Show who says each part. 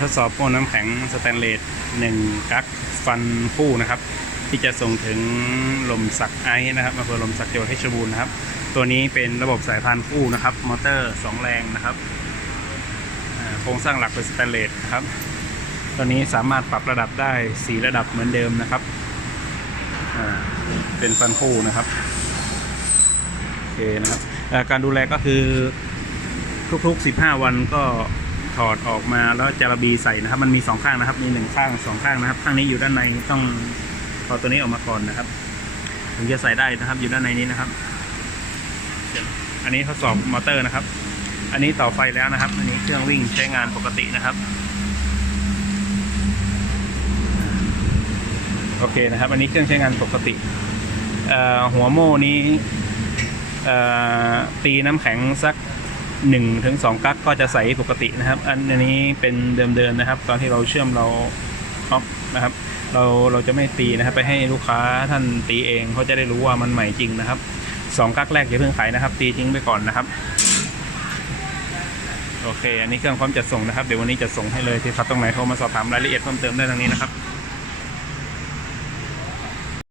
Speaker 1: ทดสอบโม่น้ำแข็งสแตนเลส1กั๊กฟันคู่นะครับ ที่จะส่งถึงลมสักไอนะครับอำเภอลมสักจังหวัดเพชรบูรณ์นะครับ ตัวนี้เป็นระบบสายพานคู่นะครับ มอเตอร์ 2 แรงนะครับโครงสร้างหลักเป็นสแตนเลสครับตัวนี้สามารถปรับระดับได้ 4 ระดับเหมือนเดิมนะครับ เป็นฟันคู่นะครับ โอเคนะครับ การดูแลก็คือทุกๆ 15 วันก็ ถอดออกมาแล้วจะระบีใส่นะครับ มันมีสองข้างนะครับ มีหนึ่งข้างสองข้างนะครับ ข้างนี้อยู่ด้านในต้องถอดตัวนี้ออกมาก่อนนะครับ ถึงจะใส่ได้นะครับ อยู่ด้านในนี้นะครับ อันนี้ทดสอบมอเตอร์นะครับ อันนี้ต่อไฟแล้วนะครับ อันนี้เครื่องวิ่งใช้งานปกตินะครับ โอเคนะครับ อันนี้เครื่องใช้งานปกติหัวโม่นี้ตีน้ำแข็งสัก หนึ่งถึงสองกั๊กก็จะใสปกตินะครับอันอันนี้เป็นเดิมๆนะครับ ตอนที่เราเชื่อมเราออฟนะครับ เราเราจะไม่ตีนะครับ ไปให้ลูกค้าท่านตีเองเขาจะได้รู้ว่ามันใหม่จริงนะครับสองกั๊กแรกอย่าเพิ่งขายนะครับ ตีทิ้งไปก่อนนะครับโอเค อันนี้เครื่องพร้อมจัดส่งนะครับ เดี๋ยววันนี้จะส่งให้เลยที่ครับตรงไหนโทรมาสอบถามรายละเอียดเพิ่มเติมได้ทางนี้นะครับ